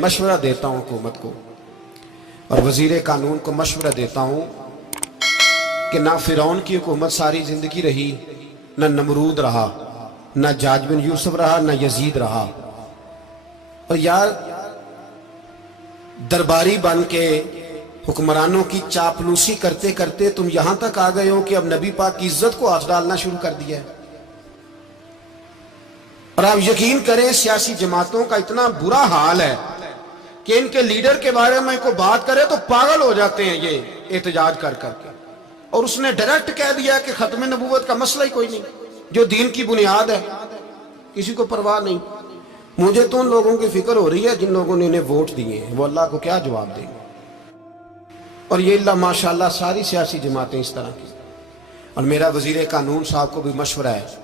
मशवरा देता हूँ हुकूमत को और वजीर कानून को मशवरा देता हूँ कि ना फिरौन की हुकूमत सारी जिंदगी रही, ना नमरूद रहा, ना जाज बिन यूसुफ रहा, ना यजीद रहा। और यार दरबारी बन के हुक्मरानों की चापलूसी करते करते तुम यहां तक आ गए हो कि अब नबी पाक की इज्जत को हाथ डालना शुरू कर दिया है। और आप यकीन करें सियासी जमातों का इतना बुरा हाल है कि इनके लीडर के बारे में कोई बात करे तो पागल हो जाते हैं ये एहतजाज कर करके। और उसने डायरेक्ट कह दिया कि खत्म नबूवत का मसला ही कोई नहीं, जो दीन की बुनियाद है, किसी को परवाह नहीं। मुझे तो उन लोगों की फिक्र हो रही है जिन लोगों ने इन्हें वोट दिए हैं, वो अल्लाह को क्या जवाब देंगे। और ये अल्लाह माशाल्लाह सारी सियासी जमातें इस तरह की। और मेरा वजीर कानून साहब को भी मशवरा है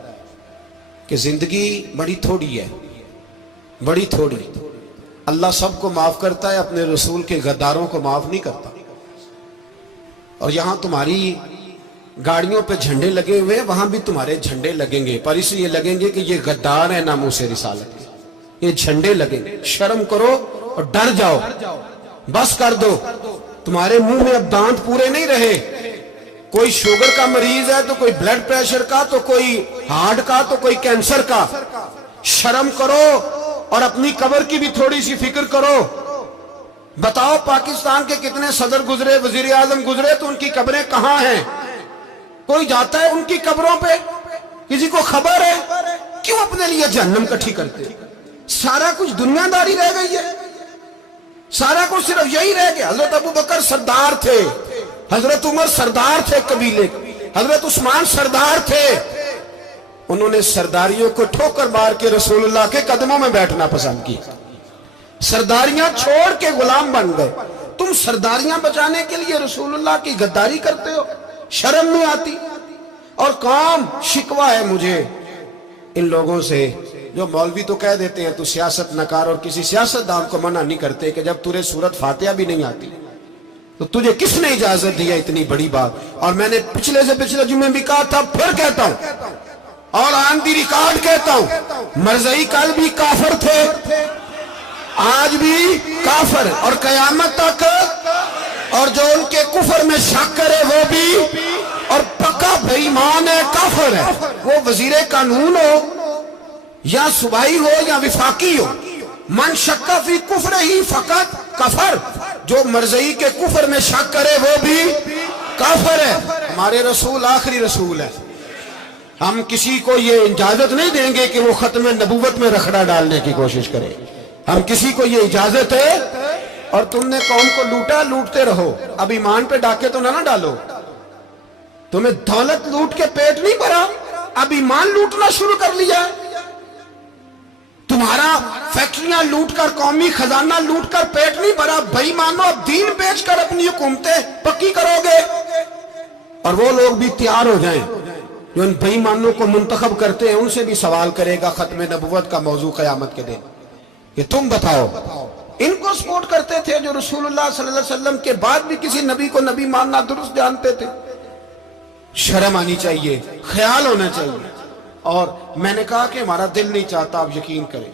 कि जिंदगी बड़ी थोड़ी है, बड़ी थोड़ी। अल्लाह सबको माफ करता है, अपने रसूल के गद्दारों को माफ नहीं करता। और यहां तुम्हारी गाड़ियों पे झंडे लगे हुए हैं, वहां भी तुम्हारे झंडे लगेंगे, पर इसलिए लगेंगे कि ये गद्दार है नामूस रिसालत के। ये झंडे लगेंगे। शर्म करो और डर जाओ, बस कर दो। तुम्हारे मुंह में अब दांत पूरे नहीं रहे। कोई शुगर का मरीज है तो कोई ब्लड प्रेशर का, तो कोई हार्ट का, तो कोई कैंसर का। शर्म करो और अपनी कब्र की भी थोड़ी सी फिक्र करो। बताओ पाकिस्तान के कितने सदर गुजरे, वजीर आजम गुजरे, तो उनकी कब्रें कहां हैं? कोई जाता है उनकी कब्रों पे? किसी को खबर है? क्यों अपने लिए जहन्नम इकट्ठी करते? सारा कुछ दुनियादारी रह गई है, सारा कुछ सिर्फ यही रह गया। हजरत अबू बकर सरदार थे, हजरत उमर सरदार थे कबीले, हजरत उस्मान सरदार थे। उन्होंने सरदारियों को ठोकर मार के रसूलुल्लाह के कदमों में बैठना पसंद किया। सरदारियां छोड़ के गुलाम बन गए। तुम सरदारियां बचाने के लिए रसूलुल्लाह की गद्दारी करते हो, शर्म नहीं आती। और काम शिकवा है मुझे इन लोगों से जो मौलवी तो कह देते हैं तू सियासत न कर, और किसी सियासतदान को मना नहीं करते कि जब तुझे सूरत फातिहा भी नहीं आती तो तुझे किसने इजाजत दी है इतनी बड़ी बात। और मैंने पिछले से पिछले जुम्मे भी कहा था, फिर कहता हूं और ऑन दी रिकॉर्ड कहता हूं, मरज़ई कल भी काफिर थे, आज भी काफिर और कयामत तक। और जो उनके कुफर में शक करे वो भी, और पक्का बेईमान है, काफिर है। वो वजीर कानून हो या सुबाई हो या विफाकी हो, मन शक्का फी कुफर ही फकत कफर। जो मरज़ई के कुफर में शक करे वो भी काफिर है। हमारे रसूल आखिरी रसूल है। हम किसी को ये इजाजत नहीं देंगे कि वो खत्म नबूवत में रखड़ा डालने की कोशिश करे। हम किसी को ये इजाजत है। और तुमने कौम को लूटा, लूटते रहो, अब ईमान पे डाके तो ना डालो। तुम्हें दौलत लूट के पेट नहीं भरा, अब ईमान लूटना शुरू कर लिया। तुम्हारा फैक्ट्रियां लूटकर, कौमी खजाना लूटकर पेट नहीं भरा। भाई मानो अब दीन बेचकर अपनी हुकूमतें पक्की करोगे। और वो लोग भी तैयार हो जाएं जो इन बेईमानों को मुंतखब करते हैं, उनसे भी सवाल करेगा खत्म नबूवत का मौजू कयामत के दिन कि तुम बताओ। इनको सपोर्ट करते थे जो रसूलुल्लाह सल्लल्लाहु अलैहि वसल्लम के बाद भी किसी नबी को नबी मानना दुरुस्त जानते थे। शर्म आनी चाहिए, ख्याल होना चाहिए। और मैंने कहा कि हमारा दिल नहीं चाहता, आप यकीन करें,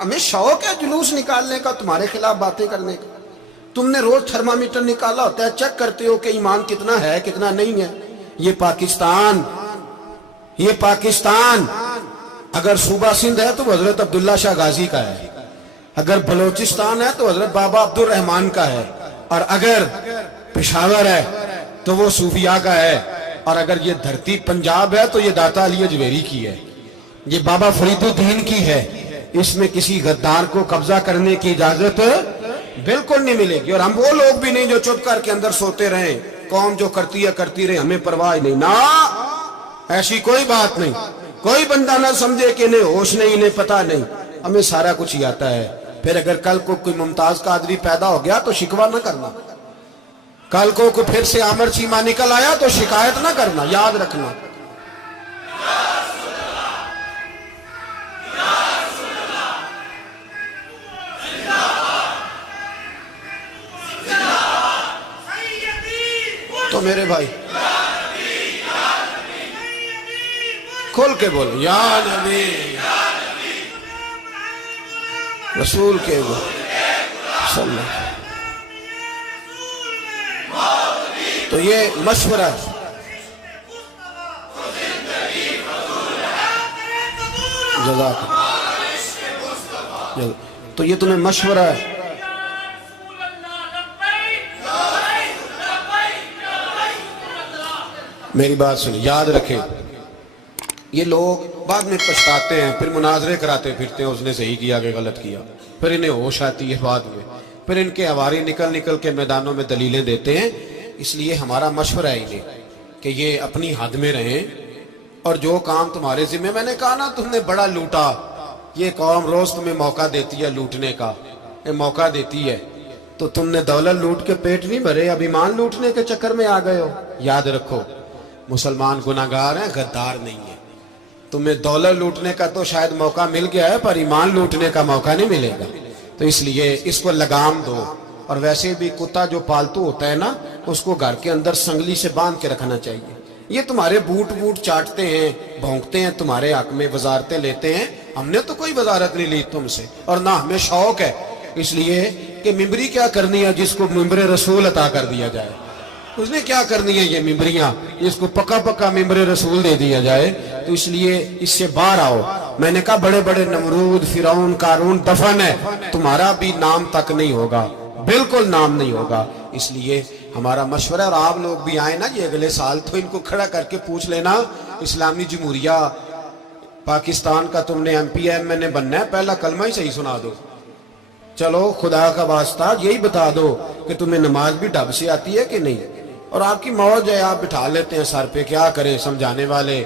हमें शौक है जुलूस निकालने का, तुम्हारे खिलाफ बातें करने का। तुमने रोज थर्मामीटर निकाला होता है, चेक करते हो कि ईमान कितना है कितना नहीं है। ये पाकिस्तान अगर सूबा सिंध है तो हजरत अब्दुल्ला शाह गाजी का है, अगर बलोचिस्तान है तो हजरत बाबा अब्दुल रहमान का है, और अगर पेशावर है तो वो सूफिया का है, और अगर ये धरती पंजाब है तो ये दाता अली अजमेरी की है, ये बाबा फरीदुद्दीन की है। इसमें किसी गद्दार को कब्जा करने की इजाजत बिल्कुल नहीं मिलेगी। और हम वो लोग भी नहीं जो चुप करके अंदर सोते रहे, कौम जो करती है करती रहे, हमें परवाह नहीं। ना, ऐसी कोई बात नहीं। कोई बंदा ना समझे कि इन्हें होश नहीं, इन्हें पता नहीं, हमें सारा कुछ ही आता है। फिर अगर कल को कोई मुमताज कादरी पैदा हो गया तो शिकवा ना करना। कल को कोई फिर से आमर चीमा निकल आया तो शिकायत ना करना, याद रखना। तो मेरे भाई खोल के बोलो, या नबी रसूल के बोलो। تو یہ مشورہ ہے. جزاک اللہ. تو یہ تمہیں مشورہ ہے. میری بات سنیں، یاد رکھیں، یہ لوگ بعد میں پچھتاتے ہیں، پھر مناظرے کراتے پھرتے ہیں، اس نے صحیح کیا کہ غلط کیا، پھر انہیں ہوش آتی ہے بعد میں، پھر ان کے ہواری نکل نکل کے میدانوں میں دلیلیں دیتے ہیں. اس لیے ہمارا مشورہ ہے انہیں کہ یہ اپنی حد میں رہیں، اور جو کام تمہارے ذمہ، میں نے کہا نا تم نے بڑا لوٹا، یہ قوم روز تمہیں موقع دیتی ہے لوٹنے کا، یہ موقع دیتی ہے، تو تم نے دولت لوٹ کے پیٹ نہیں بھرے، اب ایمان لوٹنے کے چکر میں آ گئے ہو. یاد رکھو، مسلمان گناہگار ہیں، غدار نہیں ہے. تمہیں دولت لوٹنے کا تو شاید موقع مل گیا ہے، پر ایمان لوٹنے کا موقع نہیں ملے گا. تو اس لیے اس کو لگام دو. اور ویسے بھی کتا جو پالتو ہوتا ہے نا، اس کو گھر کے اندر سنگلی سے باندھ کے رکھنا چاہیے. یہ تمہارے بوٹ چاٹتے ہیں، بھونکتے ہیں تمہارے حق میں، وزارتیں لیتے ہیں. ہم نے تو کوئی وزارت نہیں لی تم سے، اور نہ ہمیں شوق ہے اس لیے کہ ممبری کیا کرنی ہے جس کو ممبر رسول عطا کر دیا جائے. اس نے کیا کرنی ہے یہ ممبریاں، اس کو پکا پکا ممبر رسول دے دیا جائے. تو اس لیے اس سے باہر آؤ. میں نے کہا بڑے بڑے نمرود، فرعون، قارون دفن ہے، تمہارا بھی نام تک نہیں ہوگا، بالکل نام نہیں ہوگا. اس لیے ہمارا مشورہ، اور آپ لوگ بھی آئیں نا یہ اگلے سال، تو ان کو کھڑا کر کے پوچھ لینا، اسلامی جمہوریہ پاکستان کا تم نے ایم پی ایم نے بننا ہے، پہلا کلمہ ہی صحیح سنا دو. چلو خدا کا واسطہ یہی بتا دو کہ تمہیں نماز بھی ڈھب سے آتی ہے کہ نہیں. اور آپ کی موج ہے، آپ بٹھا لیتے ہیں سر پہ، کیا کریں، سمجھانے والے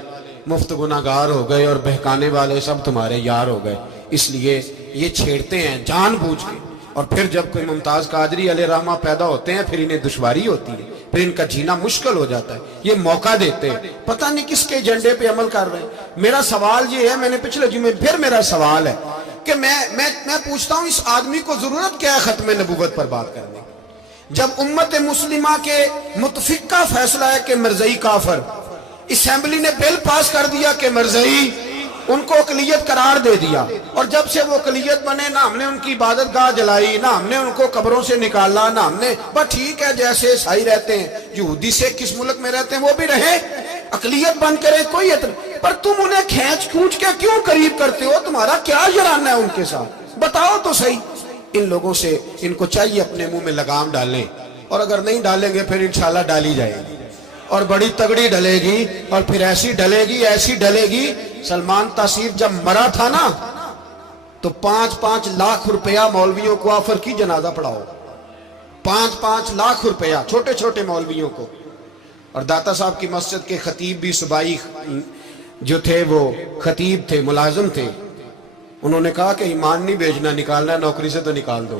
مفت گناہگار ہو گئے اور بہکانے والے سب تمہارے یار ہو گئے. اس لیے یہ چھیڑتے ہیں جان بوجھ کے. اور پھر جب کوئی ممتاز قادری علیہ رحمہ پیدا ہوتے ہیں، پھر انہیں دشواری ہوتی ہے، پھر ان کا جینا مشکل ہو جاتا ہے. یہ موقع دیتے ہیں، پتہ نہیں کس کے ایجنڈے پہ عمل کر رہے ہیں. میرا سوال یہ ہے، میں نے پچھلے جمعے پھر میرا سوال ہے کہ میں پوچھتا ہوں، اس آدمی کو ضرورت کیا ہے ختم نبوت پر بات کرنے کی، جب امت مسلمہ کے متفق کا فیصلہ ہے کہ مرزائی کافر، اسمبلی نے بل پاس کر دیا کہ مرزائی، ان کو اقلیت قرار دے دیا، اور جب سے وہ اقلیت بنے، نہ ہم نے ان کی عبادت گاہ جلائی، نہ ہم نے ان کو قبروں سے نکالا، نہ ہم نے، بس ٹھیک ہے جیسے عیسائی رہتے ہیں، یہودی سے کس ملک میں رہتے ہیں وہ بھی رہیں، اقلیت بن کرے، کوئی اعتراض. پر تم انہیں کھینچ کے کیوں قریب کرتے ہو؟ تمہارا کیا جرانہ ہے ان کے ساتھ؟ بتاؤ تو صحیح. ان لوگوں سے ان کو چاہیے اپنے منہ میں لگام ڈالیں، اور اگر نہیں ڈالیں گے پھر انشاءاللہ ڈالی جائے گی، اور بڑی تگڑی ڈلے گی، اور پھر ایسی ڈلے گی. سلمان تاثیر جب مرا تھا نا، تو 5-5 لاکھ روپیہ مولویوں کو آفر کی جنازہ پڑھاؤ، 5-5 لاکھ روپیہ چھوٹے چھوٹے مولویوں کو. اور داتا صاحب کی مسجد کے خطیب بھی صوبائی جو تھے، وہ خطیب تھے، ملازم تھے، انہوں نے کہا کہ ایمان نہیں بھیجنا، نکالنا ہے نوکری سے تو نکال دو.